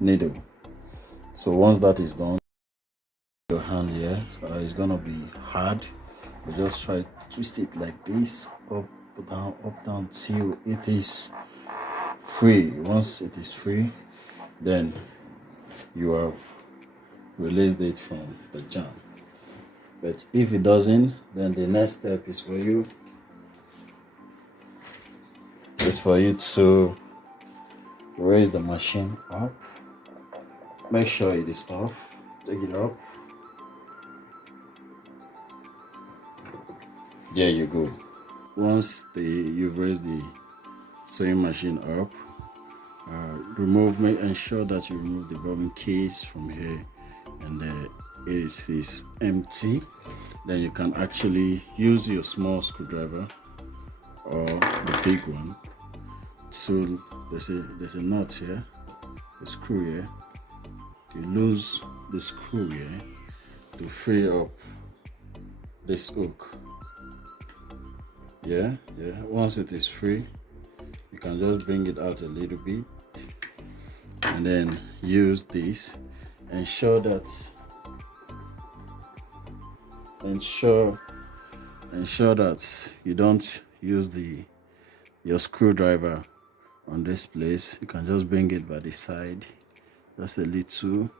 needle. So once that is done, your hand here, so it's gonna be hard. We just try to twist it like this, up down till it is free. Once it is free, then you have released it from the jam. But if it doesn't, then the next step is for you to raise the machine up. Make sure it is off. Take it up. There you go. Once you've raised the sewing machine up, ensure that you remove the bobbin case from here, and it is empty. Then you can actually use your small screwdriver or the big one. So there's a nut here, a screw here. You lose the screw here to free up this hook. Yeah. Once it is free, you can just bring it out a little bit and then use this. Ensure that you don't use your screwdriver on this place. You can just bring it by the side, just a little,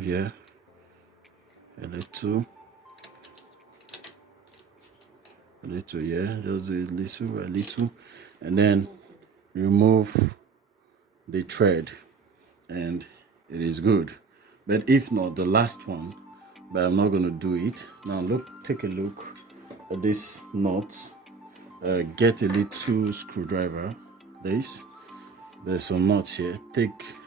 yeah, a little, yeah, just a little, and then remove the thread, and it is good. But if not, the last one, but I'm not going to do it now. Take a look at this nut. Get a little screwdriver. There's some nuts here.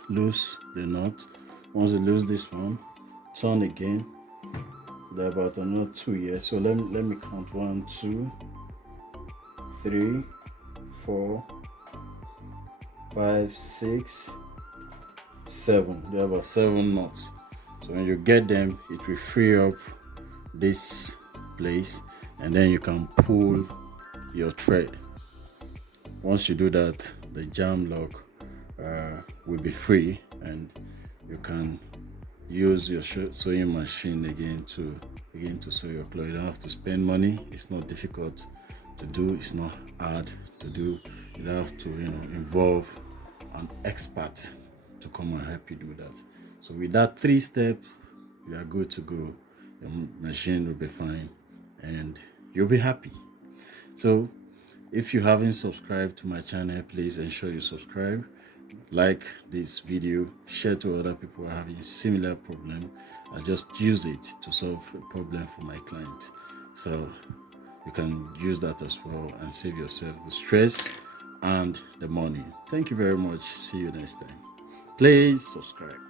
Loose the nut. Once you lose this one, turn again. There are about another 2 here. So let me count 1, 2, 3, 4, 5, 6, 7. There are about 7 nuts. So when you get them, it will free up this place, and then you can pull your thread. Once you do that, the jam lock will be free, and you can use your sewing machine again to sew your clothes. You don't have to spend money. It's not difficult to do. It's not hard to do. You don't have to involve an expert to come and help you do that. So with that 3-step, you are good to go. Your machine will be fine and you'll be happy. So if you haven't subscribed to my channel, please ensure you subscribe, like this video, share to other people who are having similar problem. I just use it to solve a problem for my clients. So you can use that as well and save yourself the stress and the money. Thank you very much. See you next time. Please subscribe.